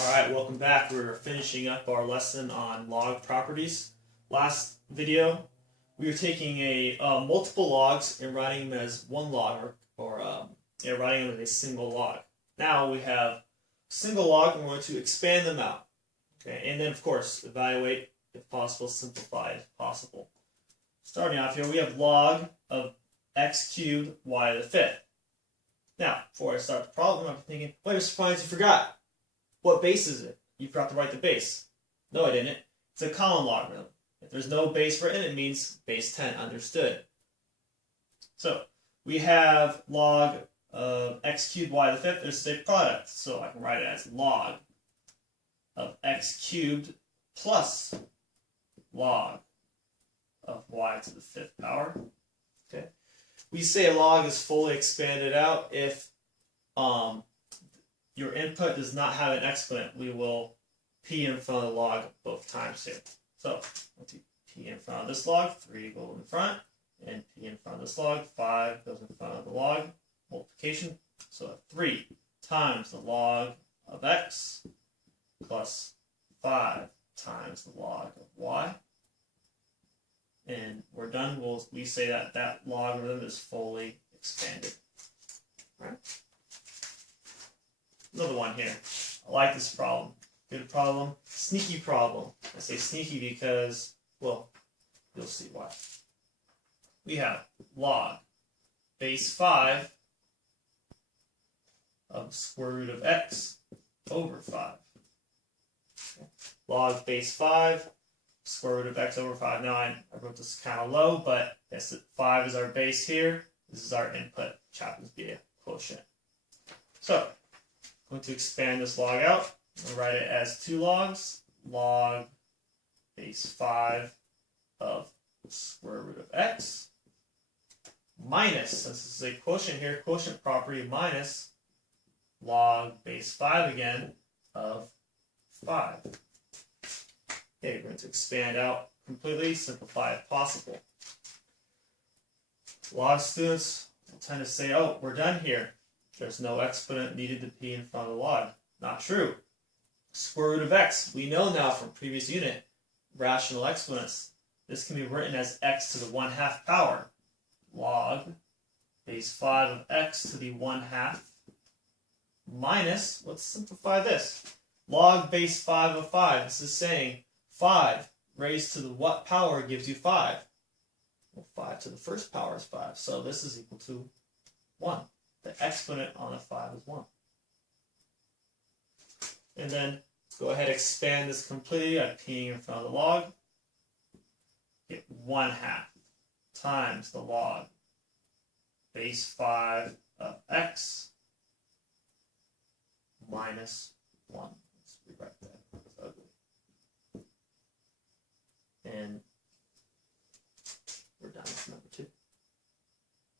Alright, welcome back. We're finishing up our lesson on log properties. Last video, we were taking multiple logs and writing them as one log, or writing them as a single log. Now we have a single log and we're going to expand them out. Okay, and then of course evaluate if possible, simplify if possible. Starting off here, we have log of x cubed y to the fifth. Now, before I start the problem, I'm thinking, wait, I'm surprised you forgot. What base is it? You forgot to write the base. No, I didn't. It's a common logarithm. If there's no base written, it means base 10. Understood. So, we have log of x cubed y to the fifth. There's a product. So I can write it as log of x cubed plus log of y to the fifth power. Okay. We say a log is fully expanded out if your input does not have an exponent. We will p in front of the log both times here. So, p in front of this log, 3 goes in front, and p in front of this log, 5 goes in front of the log. Multiplication. So 3 times the log of x plus 5 times the log of y. And we're done. We say that that logarithm is fully expanded. All right. Another one here. I like this problem. Good problem. Sneaky problem. I say sneaky because, well, you'll see why. We have log base 5 of square root of x over 5. Okay. Log base 5, square root of x over 5. Now I wrote this kind of low, but yes, 5 is our base here. This is our input, which happens to be a quotient. So, I'm going to expand this log out. I'll write it as 2 logs. Log base 5 of square root of x minus, since this is a quotient here, quotient property minus log base 5 again of 5. Okay, we're going to expand out completely, simplify if possible. A lot of students will tend to say, oh, we're done here. There's no exponent needed to p in front of the log. Not true. Square root of x, we know now from previous unit, rational exponents. This can be written as x to the 1/2 power. Log base 5 of x to the 1/2 minus, let's simplify this, log base 5 of 5. This is saying 5 raised to the what power gives you 5? Well, 5 to the first power is 5. So this is equal to 1. The exponent on a 5 is 1. And then go ahead and expand this completely by p in front of the log. Get 1/2 times the log base 5 of x minus 1. Let's rewrite that. It's ugly. And we're done with number 2.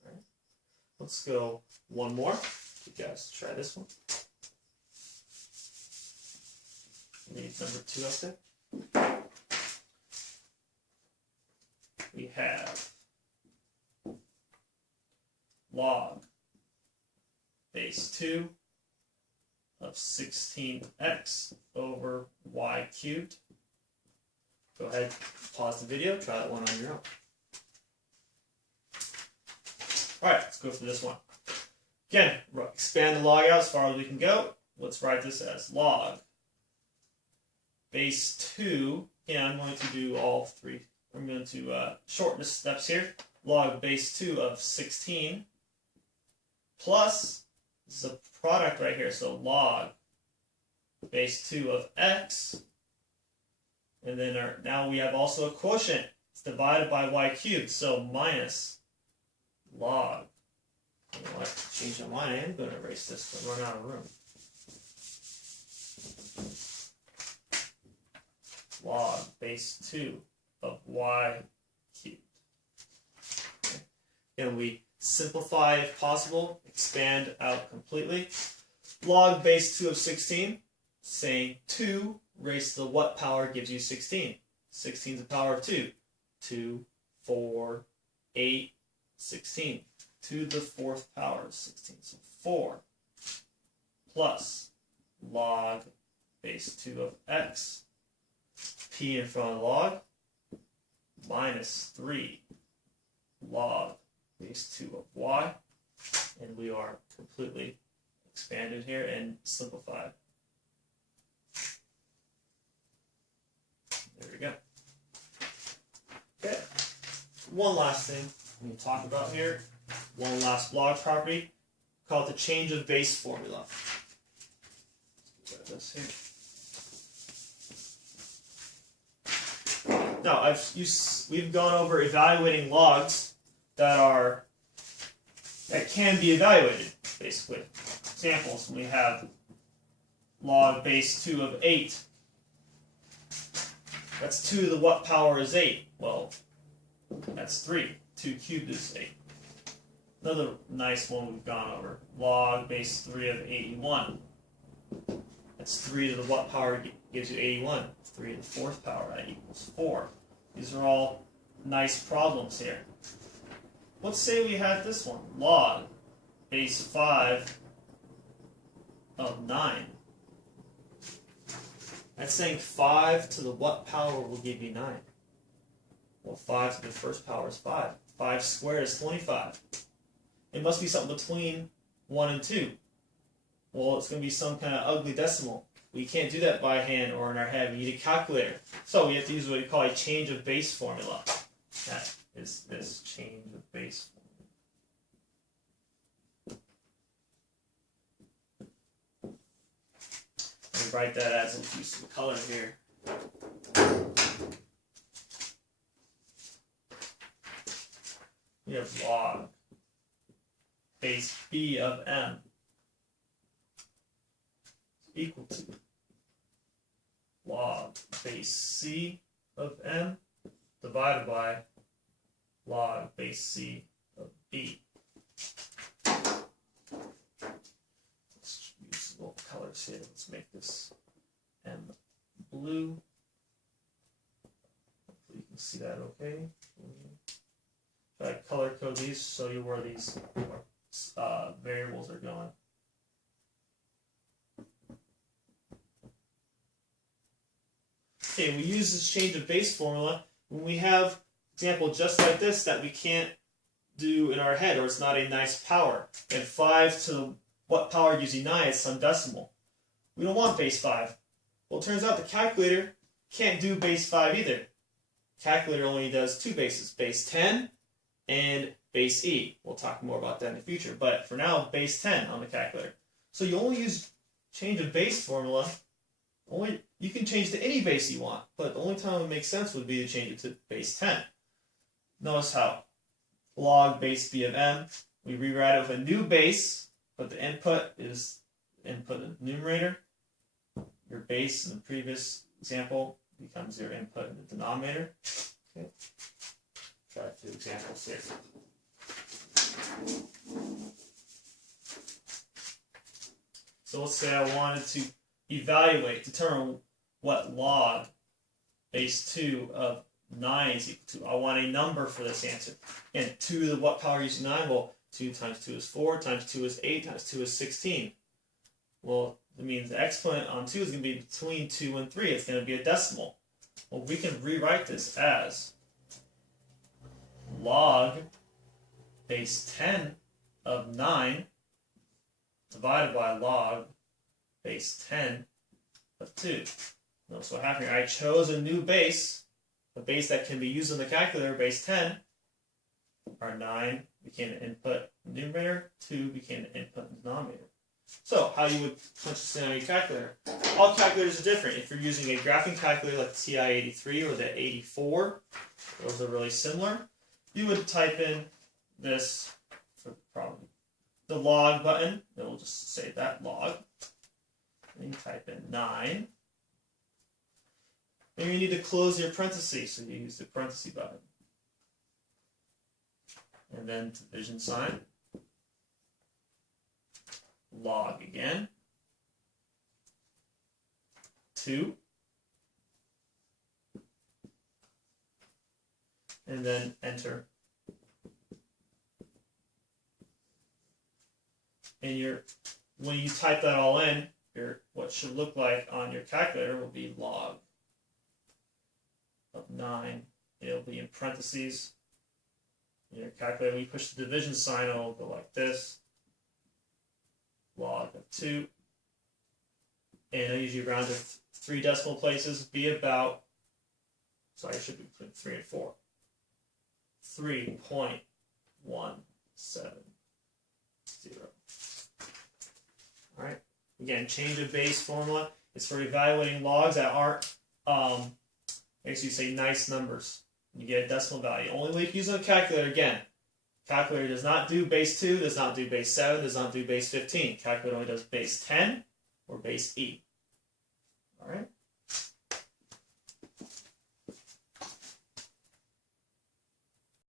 All right. Let's go one more. You guys try this one. Leave number 2 up there. We have log base 2 of 16x over y cubed. Go ahead, pause the video, try that one on your own. Alright, let's go for this one. Again, expand the log out as far as we can go. Let's write this as log base 2. Again, I'm going to do all 3. I'm going to shorten the steps here. Log base 2 of 16 plus, this is a product right here, so log base 2 of x. And then now we have also a quotient. It's divided by y cubed, so minus log. You know what? Change my mind. I am going to erase this but run out of room. Log base 2 of y cubed. Okay. And we simplify if possible, expand out completely. Log base 2 of 16, saying 2 raised to the what power gives you 16? 16 is the power of 2. 2, 4, 8, 16. 2 to the 4th power is 16. So 4 plus log base 2 of x, p in front of log, minus 3 log base 2 of y, and we are completely expanded here and simplified. There we go. Okay. One last thing we need to talk about here. One last log property called the change of base formula. Let's get this here. Now, we've gone over evaluating logs that can be evaluated, basically. Examples, we have log base 2 of 8. That's 2 to the what power is 8? Well, that's 3. 2 cubed is 8. Another nice one we've gone over. Log base 3 of 81. That's 3 to the what power gives you 81. 3 to the 4th power, that equals 4. These are all nice problems here. Let's say we had this one. Log base 5 of 9. That's saying 5 to the what power will give you 9? Well, 5 to the first power is 5. 5 squared is 25. It must be something between 1 and 2. Well, it's going to be some kind of ugly decimal. We can't do that by hand or in our head. We need a calculator. So we have to use what we call a change of base formula. That is this change of base formula. Let me write that as let's use some color here. We have log base b of m is equal to log base c of m divided by log base c of b. Let's use little colors here. Let's make this m blue. Hopefully you can see that okay. Try to color code these so you where these variables are going. Okay, we use this change of base formula when we have example just like this that we can't do in our head, or it's not a nice power. And 5 to what power gives you 9 is some decimal. We don't want base 5. Well, it turns out the calculator can't do base 5 either. Calculator only does 2 bases, base 10 and base e. We'll talk more about that in the future, but for now, base 10 on the calculator. So you only use change of base formula. You can change to any base you want, but the only time it makes sense would be to change it to base 10. Notice how log base b of m, we rewrite it with a new base, but the input is input in the numerator. Your base in the previous example becomes your input in the denominator. Okay. Try a few examples here. So let's say I wanted to determine what log base 2 of 9 is equal to. I want a number for this answer. And 2 to the what power using 9? Well, 2 times 2 is 4, times 2 is 8, times 2 is 16. Well, that means the exponent on 2 is going to be between 2 and 3. It's going to be a decimal. Well, we can rewrite this as log base 10 of 9 divided by log base 10 of 2. Notice what happened here. I chose a new base, a base that can be used in the calculator, base 10. Our 9 became the input in the numerator, 2 became the input in the denominator. So, how you would punch this in on your calculator. All calculators are different. If you're using a graphing calculator like the TI-83 or the 84, those are really similar. You would type in this for the problem. The log button, it will just say that log. And you type in 9. And you need to close your parentheses, so you use the parenthesis button. And then division sign. Log again. 2. And then enter. And when you type that all in, what it should look like on your calculator will be log of 9. It'll be in parentheses. In your calculator, when you push the division sign, it'll go like this. Log of 2. And I usually round to 3 decimal places. Be about, sorry, it should be between 3 and 4. 3.170. Alright. Again, change of base formula. It's for evaluating logs that aren't, makes you say nice numbers. You get a decimal value. Only way you can use a calculator, again, calculator does not do base 2, does not do base 7, does not do base 15. Calculator only does base 10 or base 8. Alright?